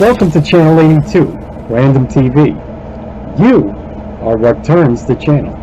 Welcome to Channel 82, Random TV. You are what turns the channel.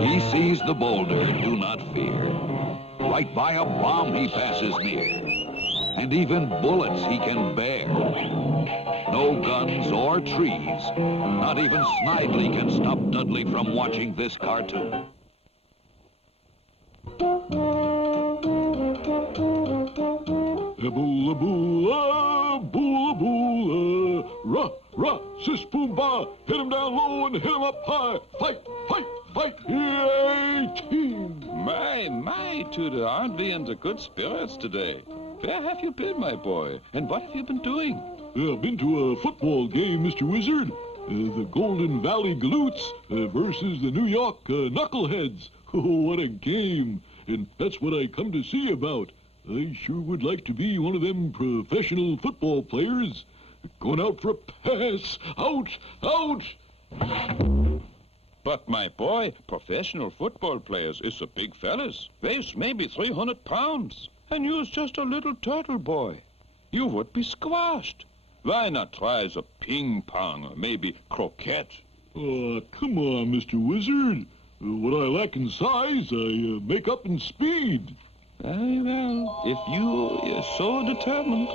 He sees the boulder, do not fear. Right by a bomb he passes near. And even bullets he can bear. No guns or trees. Not even Snidely can stop Dudley from watching this cartoon. Boola boola, boola boola, rah, rah, sis boom ba, hit him down low and hit him up high, fight, fight, fight, 18! My, Tudor, aren't we in the good spirits today? Where have you been, my boy, and what have you been doing? I've been to a football game, Mr. Wizard. The Golden Valley Galoots versus the New York Knuckleheads. Oh, what a game, and that's what I come to see about. I sure would like to be one of them professional football players. Going out for a pass. Out! Out! But, my boy, professional football players is a big fellas. Weighs maybe 300 pounds. And you's just a little turtle boy. You would be squashed. Why not try the ping pong or maybe croquet? Come on, Mr. Wizard. What I lack in size, I make up in speed. Very well, if you is so determined.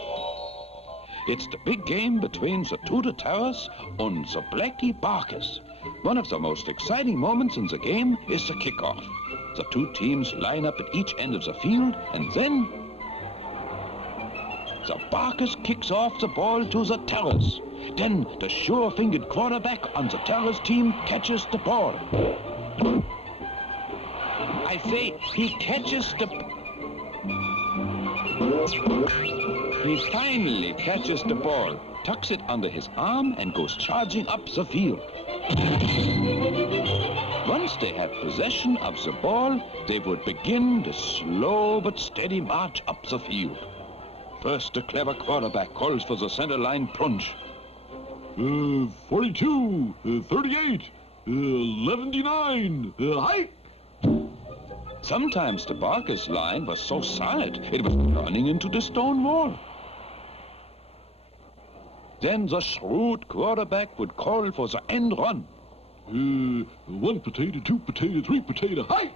It's the big game between the Tudor Terrace and the Blackie Barkers. One of the most exciting moments in the game is the kickoff. The two teams line up at each end of the field, and then the Barkers kicks off the ball to the Terrace. Then the sure-fingered quarterback on the Terrace team catches the ball. I say, he catches the... He finally catches the ball, tucks it under his arm, and goes charging up the field. Once they have possession of the ball, they would begin the slow but steady march up the field. First, the clever quarterback calls for the center line plunge. 42, 38, 11, hike! Sometimes the Barkers line was so solid, it was running into the stone wall. Then the shrewd quarterback would call for the end run. 1 potato, 2 potato, 3 potato, hike!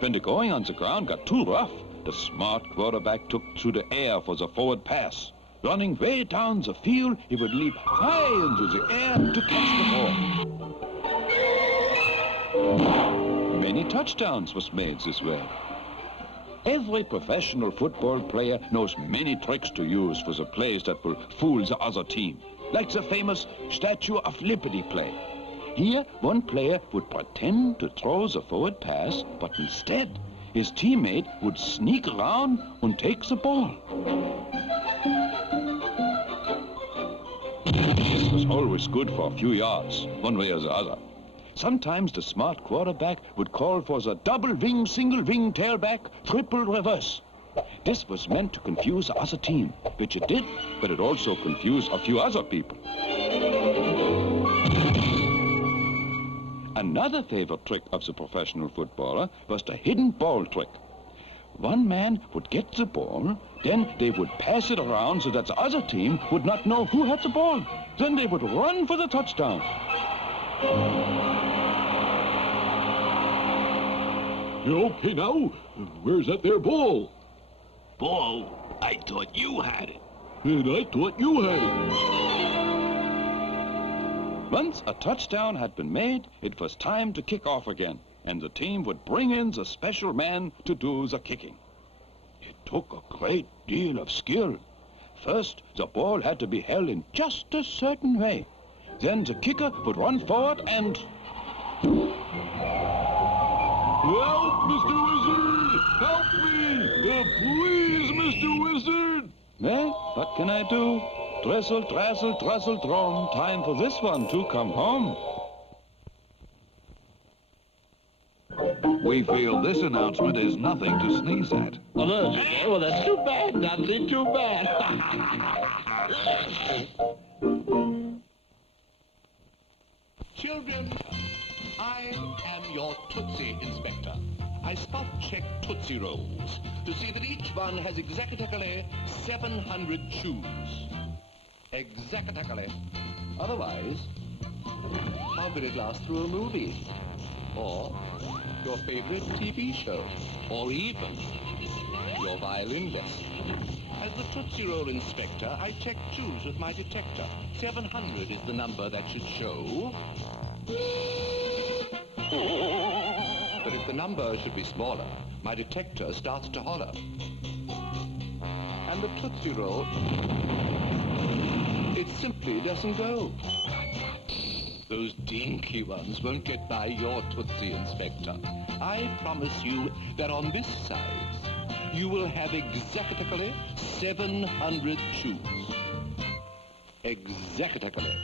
When the going on the ground got too rough, the smart quarterback took to the air for the forward pass. Running way down the field, he would leap high into the air to catch the ball. Many touchdowns was made this way. Every professional football player knows many tricks to use for the plays that will fool the other team, like the famous Statue of Liberty play. Here, one player would pretend to throw the forward pass, but instead, his teammate would sneak around and take the ball. This was always good for a few yards, one way or the other. Sometimes the smart quarterback would call for the double wing, single wing, tailback, triple reverse. This was meant to confuse the other team, which it did, but it also confused a few other people. Another favorite trick of the professional footballer was the hidden ball trick. One man would get the ball, then they would pass it around so that the other team would not know who had the ball. Then they would run for the touchdown. Okay, now, where's that there ball? Ball, I thought you had it. And I thought you had it. Once a touchdown had been made, it was time to kick off again, and the team would bring in the special man to do the kicking. It took a great deal of skill. First, the ball had to be held in just a certain way. Then the kicker would run forward and... Help, Mr. Wizard! Help me! Please, Mr. Wizard! Well, what can I do? Dressel, drassel, drassel, drum. Time for this one to come home. We feel this announcement is nothing to sneeze at. Allergic, eh? Well, that's too bad, Dudley, too bad. Children, I am your Tootsie Inspector. I spot-check Tootsie Rolls to see that each one has exactly 700 chews. Exactly. Otherwise, how could it last through a movie? Or your favorite TV show? Or even your violin lesson? As the Tootsie Roll Inspector, I check chews with my detector. 700 is the number that should show. But if the number should be smaller, my detector starts to holler. And the Tootsie Roll, it simply doesn't go. Those dinky ones won't get by your Tootsie Inspector. I promise you that on this size, you will have exactly 700 chews. Exactly.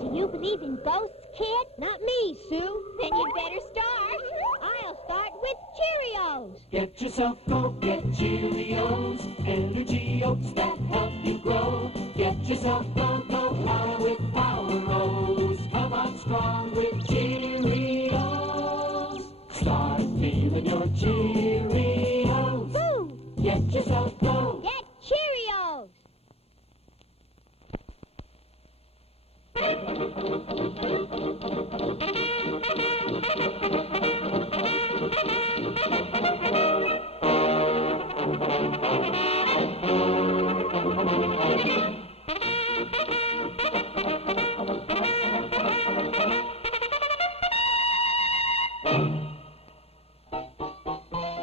Do you believe in ghosts, kid? Not me, Sue. Then you'd better start. I'll start with Cheerios. Get yourself go, get Cheerios, energy oats that help you grow. Get yourself go, go, power with Power Rolls. Come on strong with Cheerios. Start feeling your Cheerios. Boo! Get yourself go. Get Cheerios.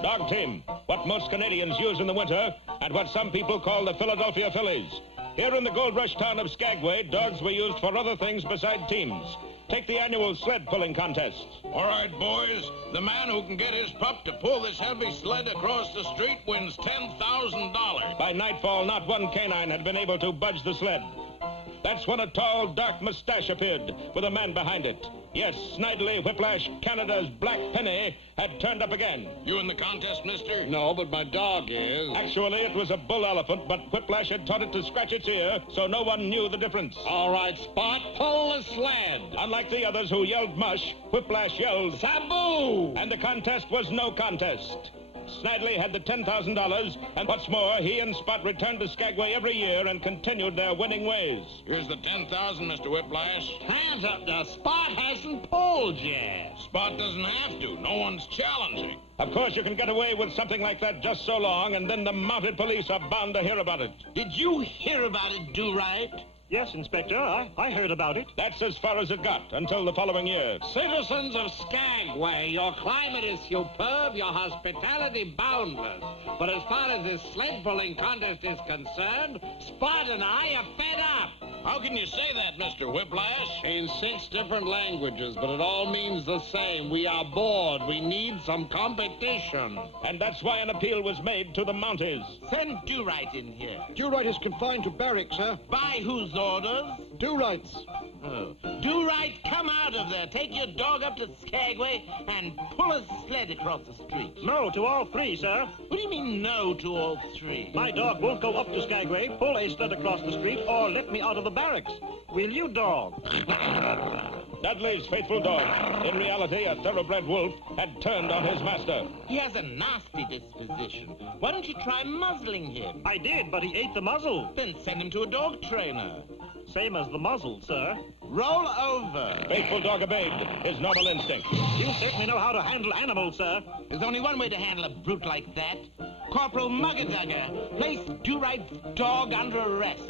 Dog team, what most Canadians use in the winter, and what some people call the Philadelphia Phillies. Here in the gold rush town of Skagway, dogs were used for other things beside teams. Take the annual sled pulling contest. All right, boys. The man who can get his pup to pull this heavy sled across the street wins $10,000. By nightfall, not one canine had been able to budge the sled. That's when a tall, dark mustache appeared, with a man behind it. Yes, Snidely Whiplash, Canada's Black Penny, had turned up again. You in the contest, mister? No, but my dog is. Actually, it was a bull elephant, but Whiplash had taught it to scratch its ear, so no one knew the difference. All right, Spot, pull the sled. Unlike the others who yelled mush, Whiplash yelled Sabu! and the contest was no contest. Snidely had the $10,000, and what's more, he and Spot returned to Skagway every year and continued their winning ways. Here's the $10,000, Mr. Whiplash. Hands up, the Spot hasn't pulled yet. Spot doesn't have to. No one's challenging. Of course, you can get away with something like that just so long, and then the mounted police are bound to hear about it. Did you hear about it, Do-Right? Yes, Inspector, I heard about it. That's as far as it got, until the following year. Citizens of Skagway, your climate is superb, your hospitality boundless. But as far as this sled pulling contest is concerned, Spot and I are fed up. How can you say that, Mr. Whiplash? In 6 different languages, but it all means the same. We are bored. We need some competition. And that's why an appeal was made to the Mounties. Send Do-Right in here. Do-Right is confined to barracks, sir. By whose orders? Do-Right's. Oh. Do-Right, come out of there. Take your dog up to Skagway and pull a sled across the street. No, to all 3, sir. What do you mean, no to all 3? My dog won't go up to Skagway, pull a sled across the street, or let me out of the barracks. Will you, dog? Dudley's faithful dog, in reality a thoroughbred wolf, had turned on his master. He has a nasty disposition. Why don't you try muzzling him? I did, but he ate the muzzle. Then send him to a dog trainer. Same as the muzzle, sir. Roll over. Faithful dog obeyed his normal instinct. You certainly know how to handle animals, sir. There's only one way to handle a brute like that. Corporal Muggadugger, place Do-Right's dog under arrest.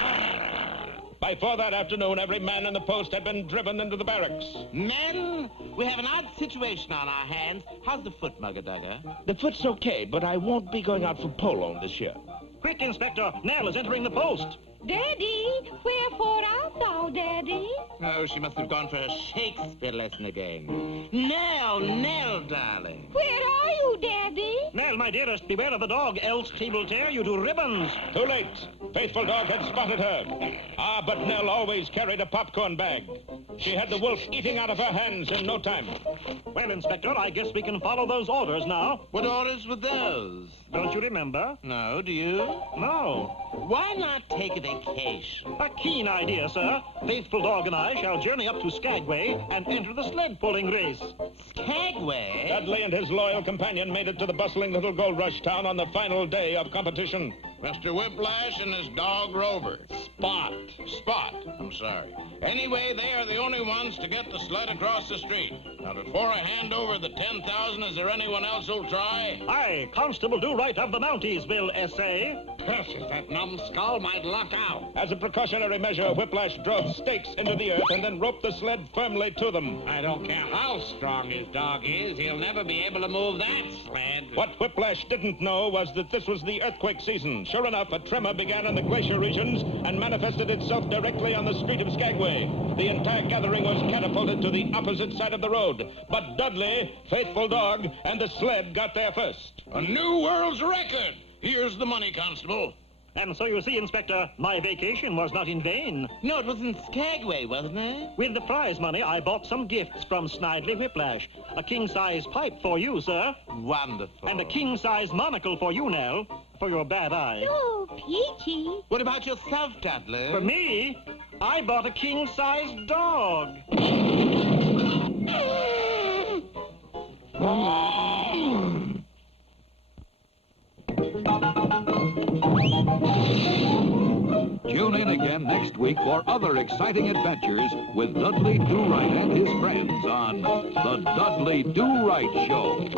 By 4 that afternoon, every man in the post had been driven into the barracks. Men, we have an odd situation on our hands. How's the foot, Mugger-Dugger? The foot's okay, but I won't be going out for polo this year. Quick, Inspector! Nell is entering the post! Daddy, wherefore art thou, Daddy? Oh, she must have gone for a Shakespeare lesson again. Nell, darling. Where are you, Daddy? Nell, my dearest, beware of the dog, else he will tear you to ribbons. Too late. Faithful Dog had spotted her. Ah, but Nell always carried a popcorn bag. She had the wolf eating out of her hands in no time. Well, Inspector, I guess we can follow those orders now. What orders were those? Don't you remember? No, do you? No. Why not take a vacation? A keen idea, sir. Faithful Dog and I shall journey up to Skagway and enter the sled-pulling race. Skagway? Dudley and his loyal companion made it to the bustling little gold rush town on the final day of competition. Mr. Whiplash and his dog Rover. Spot, I'm sorry. Anyway, they are the only ones to get the sled across the street. Now, before I hand over the 10,000, is there anyone else who'll try? Aye, Constable Do-Right of the Mounties will essay. If that numbskull might luck out. As a precautionary measure, Whiplash drove stakes into the earth and then roped the sled firmly to them. I don't care how strong his dog is, he'll never be able to move that sled. What Whiplash didn't know was that this was the earthquake season. Sure enough, a tremor began in the glacier regions and manifested itself directly on the street of Skagway. The entire gathering was catapulted to the opposite side of the road. But Dudley, Faithful Dog, and the sled got there first. A new world's record. Here's the money, Constable. And so you see, Inspector, my vacation was not in vain. No, it was in Skagway, wasn't it? With the prize money, I bought some gifts from Snidely Whiplash. A king-size pipe for you, sir. Wonderful. And a king-size monocle for you, Nell, for your bad eye. Oh, Peachy. What about yourself, Dudley? For me, I bought a king-size dog. Tune in again next week for other exciting adventures with Dudley Do-Right and his friends on The Dudley Do-Right Show.